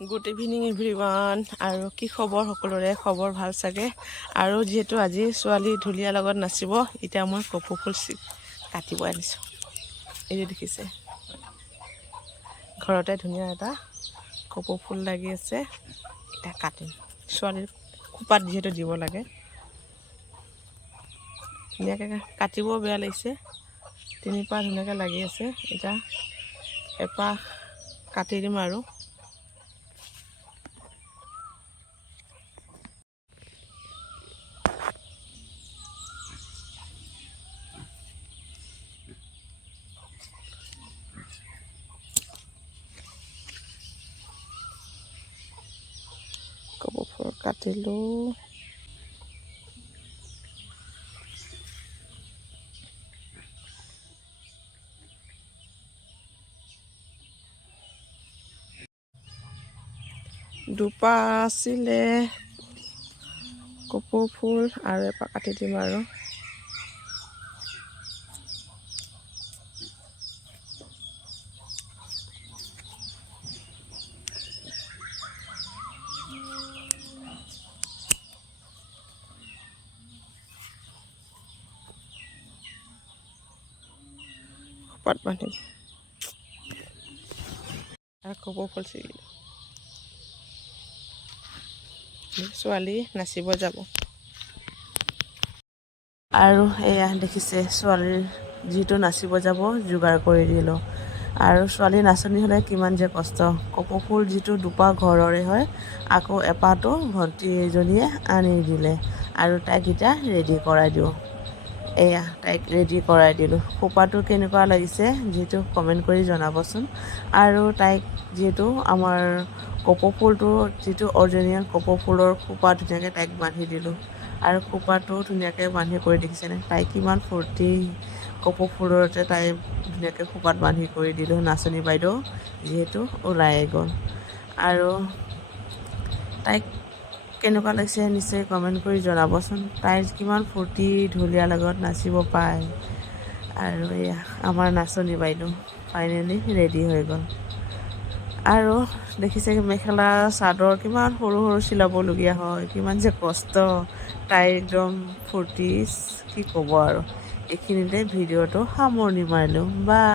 Good evening everyone. আৰু কি খবৰ সকলোৰে? খবৰ ভাল চাগে। আৰু যিহেতু আজি ছোৱালী ঢুলীয়াৰ লগত নাচিব, এতিয়া মই কপৌ ফুল কাটিব আনিছোঁ। এই দেখিছে, ঘৰতে ধুনীয়া এটা কপৌ ফুল লাগি আছে। এতিয়া কাটিম, ছোৱালীৰ খোপাত যিহেতু দিব লাগে। ধুনীয়াকৈ কাটিব বেয়া লাগিছে, 3 পাহ ধুনীয়াকৈ লাগি আছে। এতিয়া এপাহ কাটি দিম আৰু। কপৌ ফুল কাটিলোঁ। দুপাহ আছিলে কপৌ ফুল, আৰু এপাহ কাটি দিম আৰু। খোপাত বান্ধিম আৰু কপৌ ফুল ছিগিলোঁ। ছোৱালী নাচিব যাব। আৰু এয়া দেখিছে, ছোৱালীৰ যিটো নাচিব যাব যোগাৰ কৰি দিলোঁ। আৰু ছোৱালী নাচনী হ'লে কিমান যে কষ্ট। কপৌ ফুল যিটো দুপাহ ঘৰৰে হয়, আকৌ এপাহটো ভণ্টি এজনীয়ে আনি দিলে, আৰু তাইক এতিয়া ৰেডি কৰাই দিওঁ। এয়া তাইক ৰেডি কৰাই দিলোঁ। খোপাটো কেনেকুৱা লাগিছে যিহেতু কমেণ্ট কৰি জনাবচোন। আৰু তাইক যিহেতু আমাৰ কপৌ ফুলটো যিটো অৰিজিনেল কপৌ ফুলৰ খোপা ধুনীয়াকৈ তাইক বান্ধি দিলোঁ। আৰু খোপাটো ধুনীয়াকৈ বান্ধি কৰি দেখিছেনে, তাই কিমান ফূৰ্তি। কপৌ ফুলতে তাই ধুনীয়াকৈ খোপাত বান্ধি কৰি দিলোঁ। নাচনী বাইদেউ যিহেতু ওলাই গ'ল। আৰু তাইক কেনেকুৱা লাগিছে নিশ্চয় কমেণ্ট কৰি জনাবচোন। তাইৰ কিমান ফূৰ্তি ঢুলীয়াৰ লগত নাচিব পায়। আৰু এয়া আমাৰ নাচনী বাইদেউ ফাইনেলি ৰেডি হৈ গ'ল। আৰু দেখিছে মেখেলা চাদৰ কিমান সৰু সৰু চিলাবলগীয়া হয়, কিমান যে কষ্ট। তাই একদম ফূৰ্তি, কি ক'ব আৰু। এইখিনিতে ভিডিঅ'টো সামৰণি মাৰিলোঁ। বা